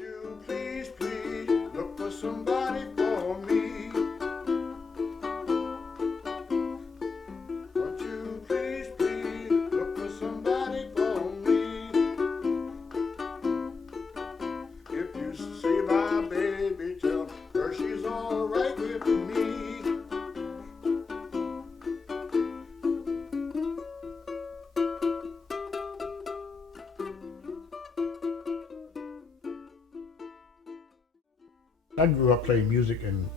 you please, please look for somebody for me? Won't you please, please look for somebody for me? If you see my baby, tell her she's all right with me. I grew up playing music in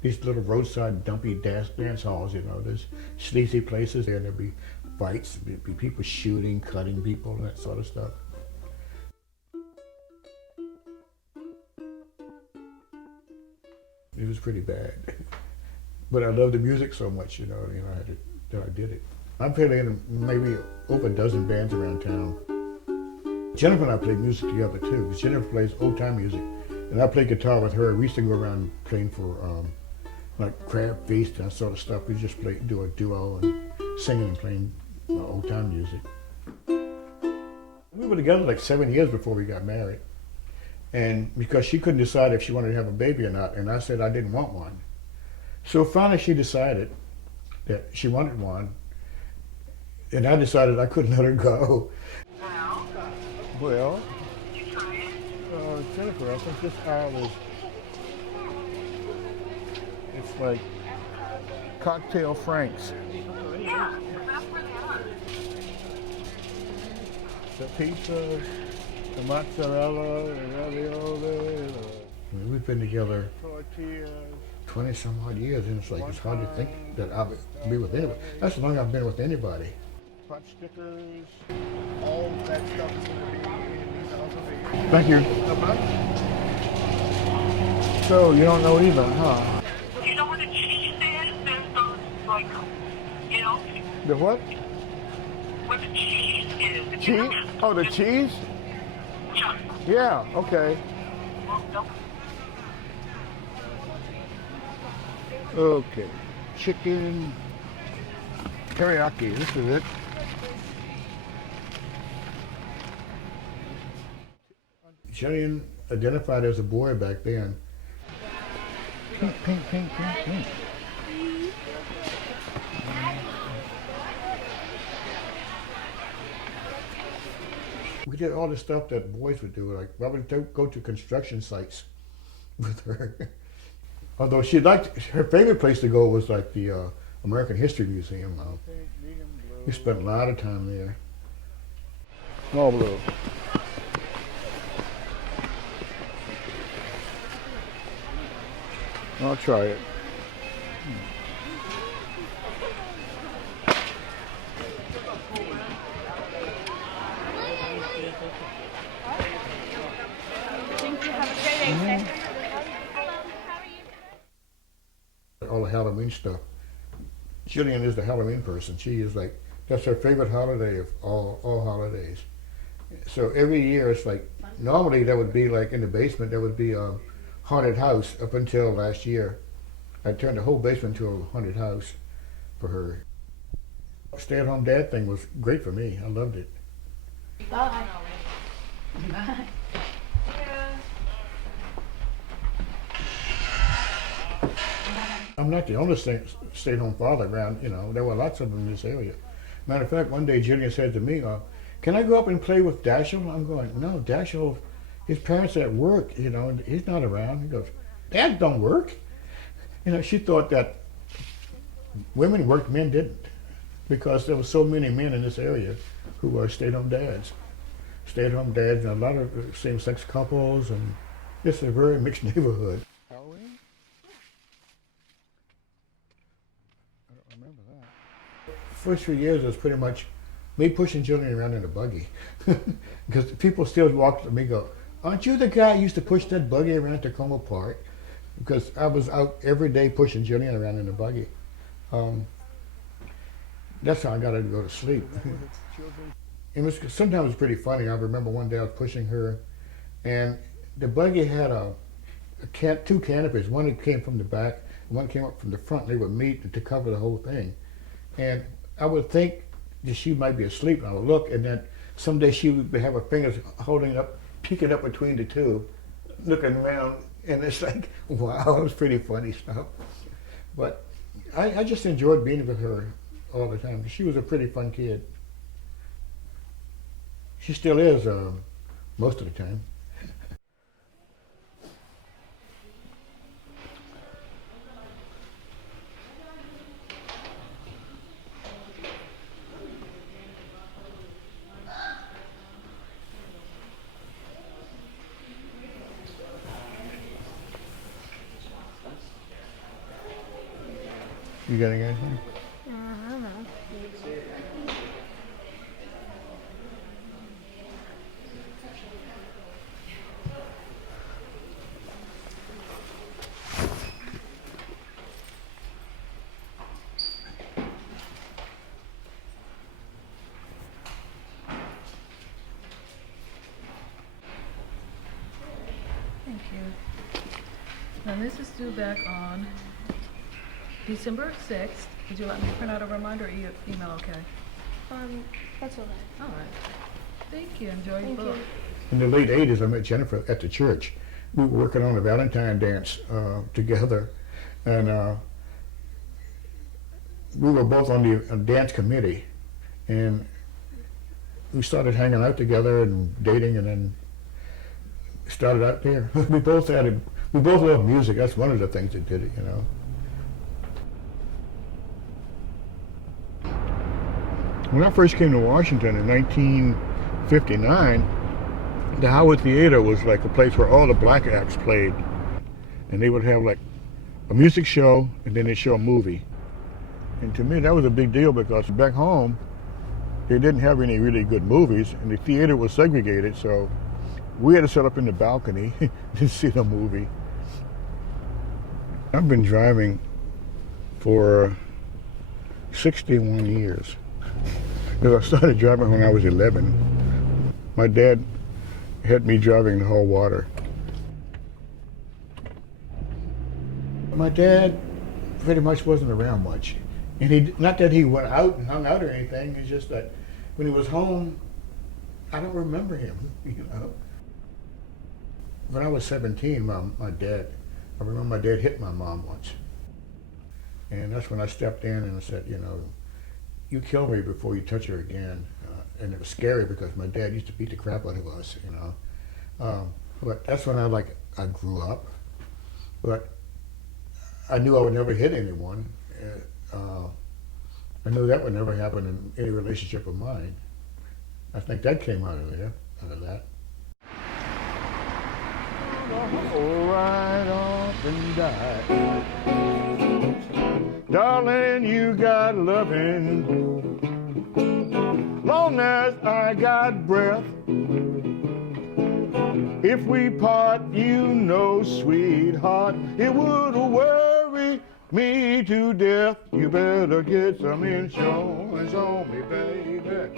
these little roadside dumpy dance halls, you know, there's sleazy places there, and there'd be fights, there'd be people shooting, cutting people, that sort of stuff. It was pretty bad. But I loved the music so much, you know, that I did it. I played in maybe over a dozen bands around town. Jennifer and I played music together too, because Jennifer plays old time music. And I played guitar with her. We used to go around playing for like Crab Feast and that sort of stuff. We just do a duo and singing and playing old time music. We were together like 7 years before we got married. And because she couldn't decide if she wanted to have a baby or not, and I said I didn't want one. So finally she decided that she wanted one, and I decided I couldn't let her go. Well, Jennifer, I think this aisle is, it's like Cocktail Franks. Yeah, that's where they are. The pizza, the mozzarella, the ravioli. We've been together 20 some odd years, and it's like it's hard to think that I'll be with anybody. That's the longest I've been with anybody. Pot stickers, all that stuff is going to be in these houses. Thank you. So you don't know either, huh? You know what a cheese is? There's those, like, you know? The what? What the cheese is. If you Cheese? remember. Oh, the cheese? Yeah. Yeah, okay. Well, no. Okay. Chicken teriyaki, this is it. Jillian identified as a boy back then. Pink, pink, pink, pink, pink. We did all the stuff that boys would do. Like, I would go to construction sites with her. Although she liked, her favorite place to go was like the American History Museum. We spent a lot of time there. Small blue. I'll try it. Thank you. Have a great day. All the Halloween stuff. Jillian is the Halloween person. She is like, that's her favorite holiday of all holidays. So every year it's like, normally that would be like in the basement, there would be a haunted house up until last year. I turned the whole basement into a haunted house for her. Stay-at-home dad thing was great for me. I loved it. Bye. Bye. I'm not the only stay-at-home father around, you know, there were lots of them in this area. Matter of fact, one day Jillian said to me, can I go up and play with Dashiell? I'm going, no, Dashiell, his parents are at work, you know, and he's not around. He goes, Dad don't work. You know, she thought that women worked, men didn't, because there were so many men in this area who were stay-at-home dads. Stay-at-home dads and a lot of same-sex couples, and it's a very mixed neighborhood. Halloween? I don't remember that. First few years it was pretty much me pushing Jillian around in a buggy. Because people still walk up to me and go, aren't you the guy who used to push that buggy around Tacoma Park? Because I was out every day pushing Jillian around in a buggy. That's how I got her to go to sleep. Sometimes it was pretty funny. I remember one day I was pushing her, and the buggy had two canopies. One that came from the back, and one came up from the front. They would meet to cover the whole thing. And I would think that she might be asleep, and I would look, and then someday she would have her fingers holding up, peeking up between the two, looking around, and it's like, wow, it was pretty funny stuff. But I just enjoyed being with her all the time. She was a pretty fun kid. She still is most of the time. You got anything? I don't know. Thank you. Now this is due back on December 6th. Would you like me to print out a reminder or email okay? That's all right. All right. Thank you. Enjoy your Thank book. you. In the late 80s, I met Jennifer at the church. We were working on a Valentine dance together, and we were both on the dance committee, and we started hanging out together and dating, and then started out there. We both loved music. That's one of the things that did it, you know. When I first came to Washington in 1959, the Howard Theater was like a place where all the black acts played, and they would have like a music show and then they'd show a movie. And to me that was a big deal because back home they didn't have any really good movies, and the theater was segregated, so we had to sit up in the balcony to see the movie. I've been driving for 61 years. Because I started driving when I was 11. My dad had me driving the whole water. My dad pretty much wasn't around much. And not that he went out and hung out or anything, it's just that when he was home, I don't remember him, you know. When I was 17, I remember my dad hit my mom once. And that's when I stepped in and I said, you know, you kill me before you touch her again. And it was scary because my dad used to beat the crap out of us, you know. But that's when I grew up. But I knew I would never hit anyone. I knew that would never happen in any relationship of mine. I think that came out of that. Right off and die. Darling, you got loving, long as I got breath. If we part, you know, sweetheart, it would worry me to death. You better get some insurance on me, baby.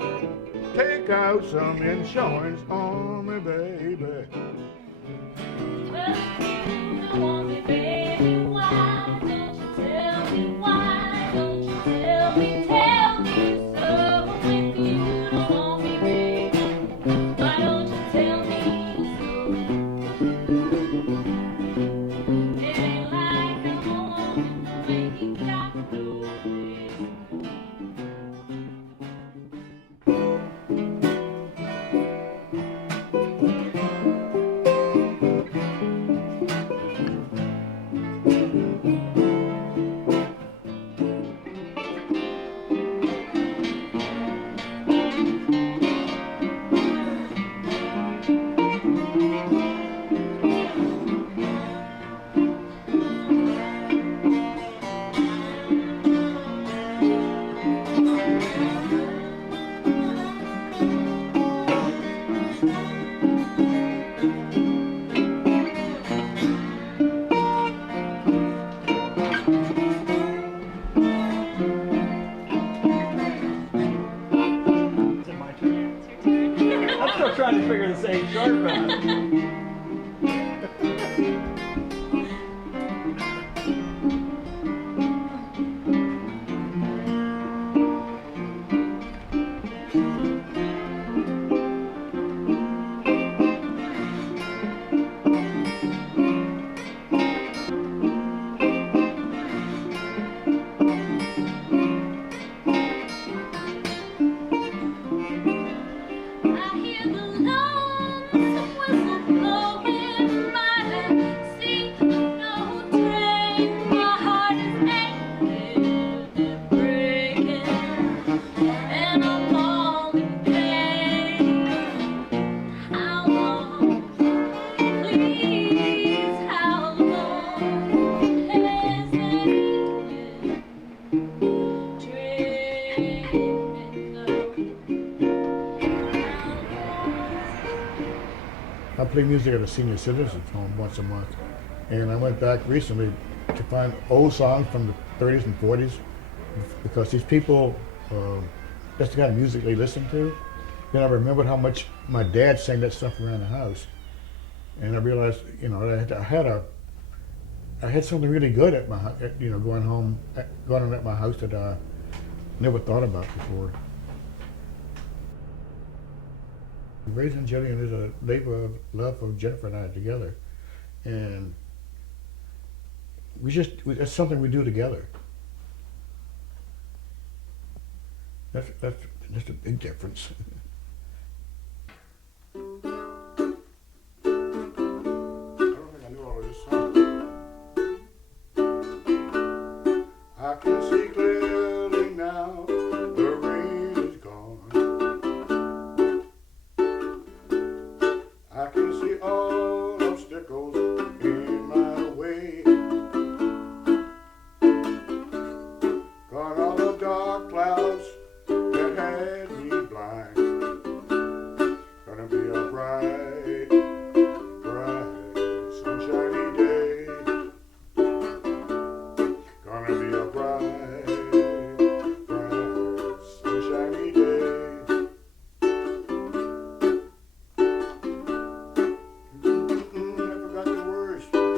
Take out some insurance on me, baby. Well, you want me, baby, why don't you tell me why? Don't you tell me so? If you don't want me, baby, why don't you tell me so? It ain't like I'm on the way you got to go, baby. I'm still trying to figure this A sharp out. music at a senior citizens home once a month, and I went back recently to find old songs from the 30s and 40s because these people, that's the kind of music they listen to. Then I remembered how much my dad sang that stuff around the house, and I realized, you know, I had something really good at my, you know, going on at my house that I never thought about before. Raising Jillian is a labor of love of Jennifer and I together, and that's something we do together. That's a big difference. I don't think I knew all of this song. I can see clearly now, the rain is gone. I can see all obstacles in my way. Gone all the dark clouds that had me blind. Gonna be a bright, bright, sunshiny day. Gonna be a bright, bright, sunshiny day. I forgot the words. Gonna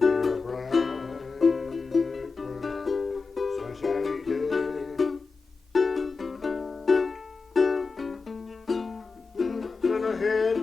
be a bright, bright, sunshiny day. Little head